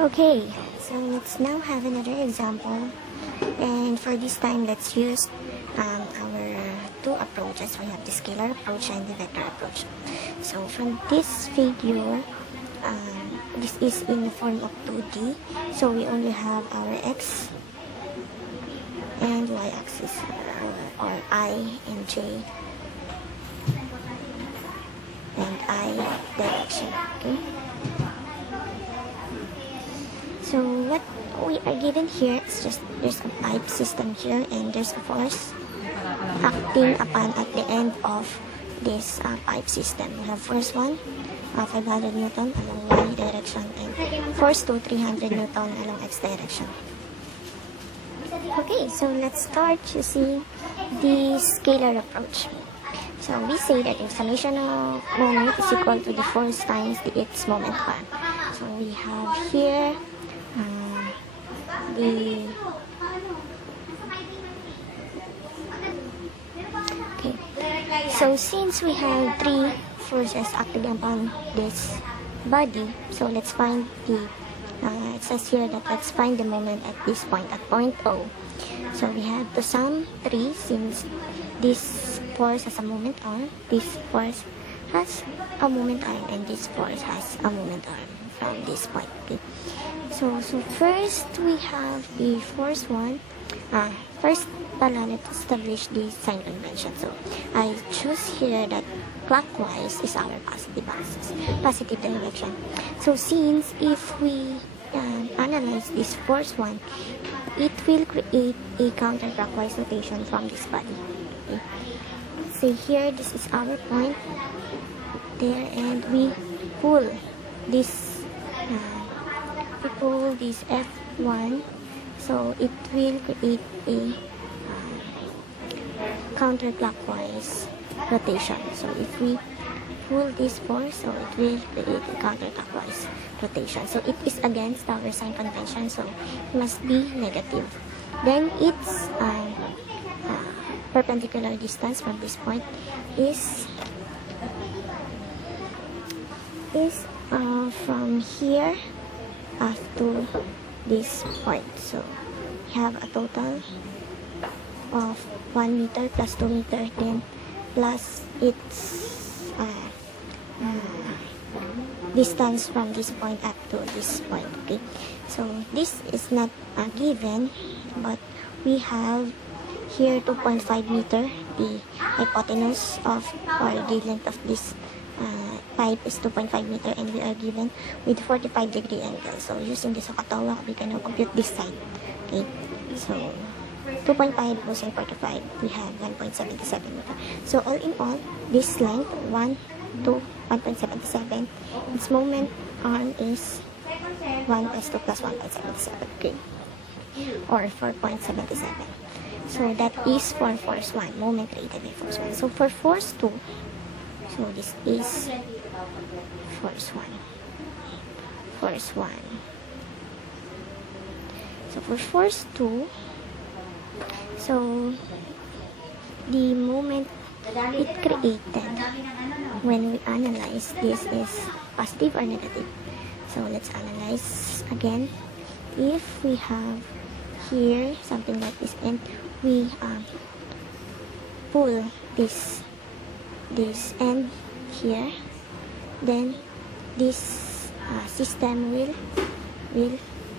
Okay, so let's now have another example, and for this time let's use our two approaches. We have the scalar approach and the vector approach. So from this figure, this is in the form of 2D, so we only have our x and y axis, or I and j and I direction. Okay, so what we are given here is just there's a pipe system here, and there's a force acting upon at the end of this pipe system. We have force 1, 500 Newton along y direction, and force 2, 300 Newton along x direction. Okay, so let's start using the scalar approach. So we say that the summation of moment is equal to the force times the its moment arm. So we have here okay. So since we have three forces acting upon this body, so let's find the it says here that let's find the moment at this point, at point O. So we have to sum 3 since this force has a moment arm, this force has a moment arm, and this force has a moment arm from this point. Okay. So first we have the force 1. First, let's establish the sign convention. So I choose here that clockwise is our positive direction. So since if we analyze this force 1, it will create a counterclockwise rotation from this body. Okay. So here, this is our point there, and we pull this F1, so it will create a counterclockwise rotation. So if we pull this force, so it will create a counterclockwise rotation. So it is against our sign convention, so it must be negative. Then its perpendicular distance from this point is from here up to this point. So we have a total of 1 meter plus 2 meter, then plus its distance from this point up to this point. Okay, so this is not given, but we have here 2.5 meter. The hypotenuse of, or the length of this pipe is 2.5 meter, and we are given with 45-degree angle. So using the Sokatawa, we can now compute this side. Okay, so 2.5 goes in 45, we have 1.77 meter. So all in all, this length 1 to 1.77, its moment arm is 1 plus 2 plus 1.77, okay, or 4.77. So that is for force 1, moment created by force 1. So for force 2, so this is force 1. So for force 2, so the moment it created when we analyze this is positive or negative. So let's analyze again. If we have here something like this, and we pull this end here, then this system will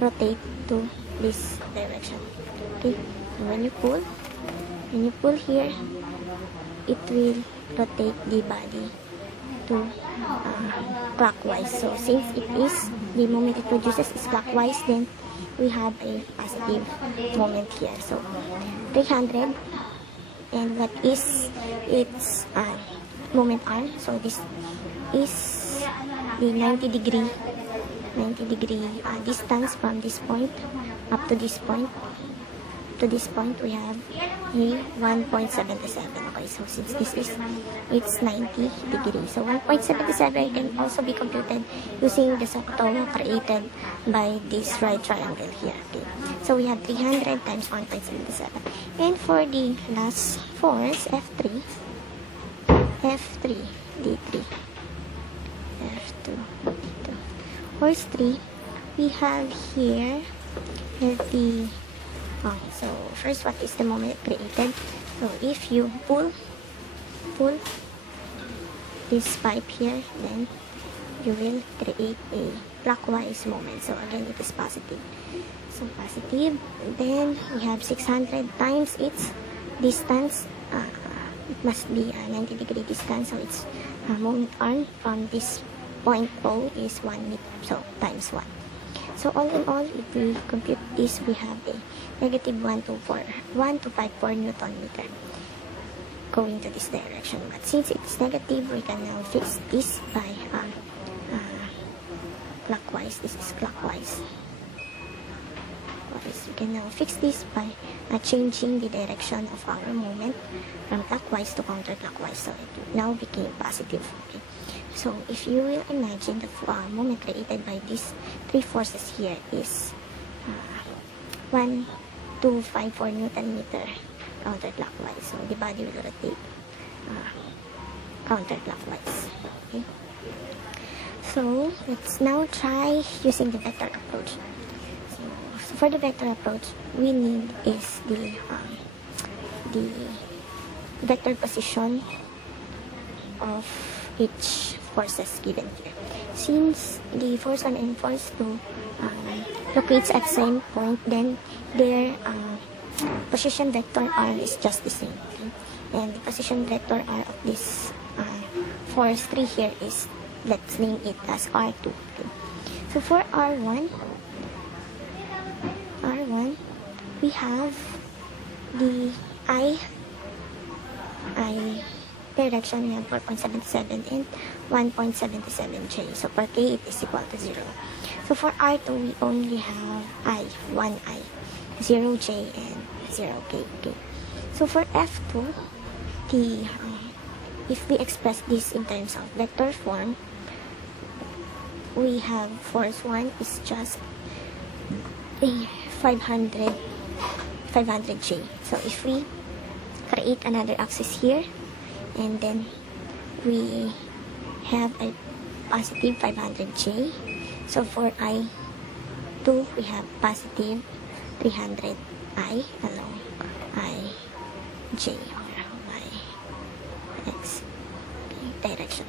rotate to this direction. Okay, so when you pull here, it will rotate the body to clockwise. So since it is the moment it produces is clockwise, then we have a positive moment here. So 300, and what is its moment arm? So this is the 90 degree distance from this point up to this point. To this point, we have a 1.77. Okay, so since this is, it's 90 degrees. So 1.77 can also be computed using the Sokatawa created by this right triangle here. Okay, so we have 300 times 1.77. And for the last force, F3, D3, F2, force 3, we have here the so first, what is the moment created? So if you pull this pipe here, then you will create a clockwise moment. So again, it is positive. So positive. Then we have 600 times its distance. It must be a 90-degree distance. So its moment arm from this point O is 1 meter. So times 1. So all in all, if we compute this, we have a negative 1,254 Newton meter going to this direction. But since it's negative, we can now fix this by clockwise. This is clockwise. We can now fix this by changing the direction of our moment from clockwise to counterclockwise. So it now became positive. Okay. So if you will imagine the moment created by these three forces here is 1,254 Newton meter counterclockwise. So the body will rotate counterclockwise. Okay. So let's now try using the vector approach. So for the vector approach, we need is the vector position of each forces given here. Since the force 1 and force 2 locates at same point, then their position vector r is just the same. Okay? And the position vector r of this force 3 here is, let's name it as R2. Okay? So for R1, we have the I direction, we have 4.77 and 1.77 J. So per K, it is equal to 0. So for R2, we only have 1I, 0 J, and 0 K. Okay. So for F2, if we express this in terms of vector form, we have force 1 is just a 500 J. So if we create another axis here, and then we have a positive 500J. So for I2, we have positive 300I along IJ or IX direction.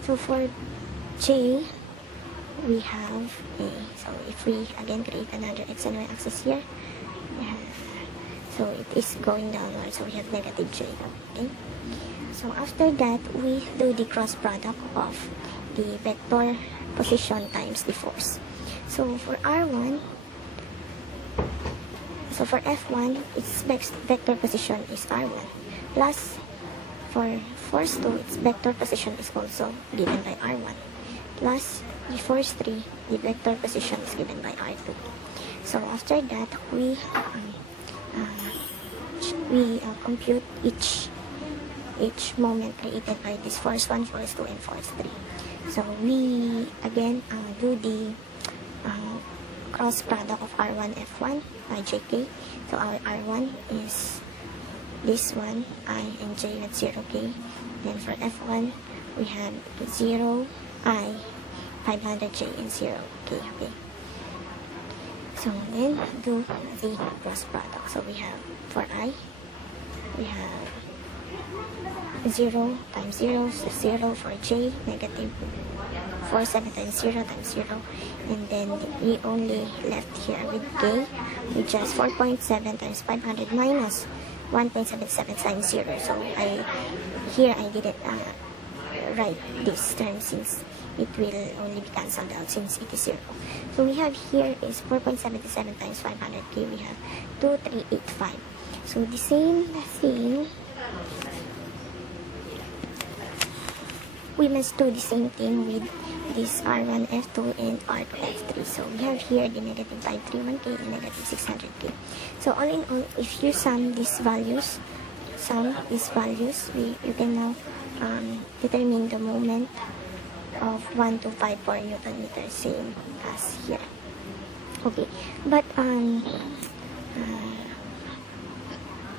So for J, we have a, so if we again create another X and Y axis here, so it is going downward, so we have negative J. Okay. So after that, we do the cross product of the vector position times the force. So for R1, so for F1, its vector position is R1. Plus, for force 2, its vector position is also given by R1. Plus, the force 3, the vector position is given by R2. So after that, we compute each moment created by this force 1, force 2, and force 3. So we again do the cross product of R1, F1 by JK. So our R1 is this one, I and J with 0K. Then for F1, we have 0, I, 500J, and 0K. Okay. So then do the cross product. So we have for I, we have 0 times 0, so 0 for J, negative 47 times 0 times 0, and then we only left here with K, which is 4.7 times 500 minus 1.77 times 0. So I didn't write this term since it will only be cancelled out since it is 0. So we have here is 4.77 times 500K, we have 2385. So the same thing, we must do the same thing with this R1, F2, and R2, F3. So we have here the negative 531K and negative 600K. So all in all, if you sum these values, you can now determine the moment of 1,254 Newton meter, same as here. Okay, but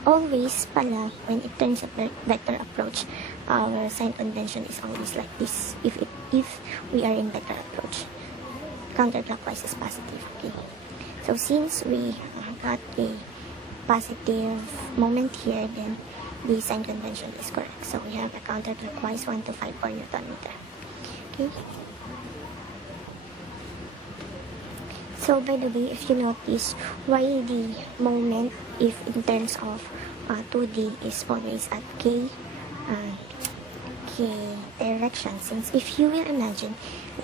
always pala, when it turns a vector approach, our sign convention is always like this if we are in vector approach. counterclockwise is positive. Okay. So since we got a positive moment here, then the sign convention is correct. So we have a counterclockwise 1 to 5 per Newton meter. Okay. So by the way, if you notice why the moment, if in terms of 2D, is always at k direction, since if you will imagine,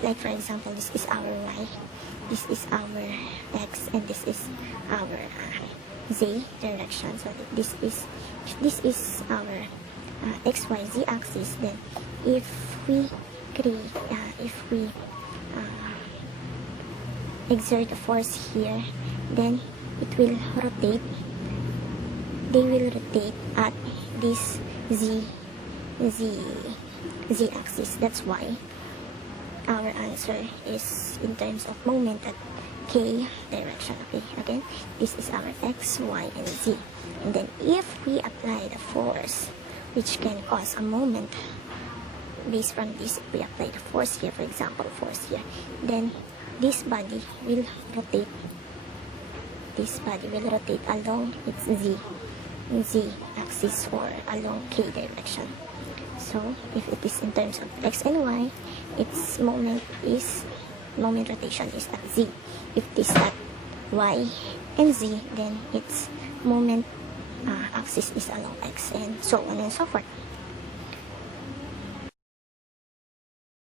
like for example, this is our y, this is our x, and this is our z direction. So this is our xyz axis. Then if we exert a force here, then it will rotate. They will rotate at this z axis. That's why our answer is in terms of moment at k direction. Okay, again, this is our x, y, and z. And then if we apply the force which can cause a moment based from this, if we apply the force here, for example, force here, then this body will rotate. This body will rotate along its z axis or along k direction. So if it is in terms of x and y, its moment rotation is at z. If it is at y and z, then its moment axis is along x, and so on and so forth.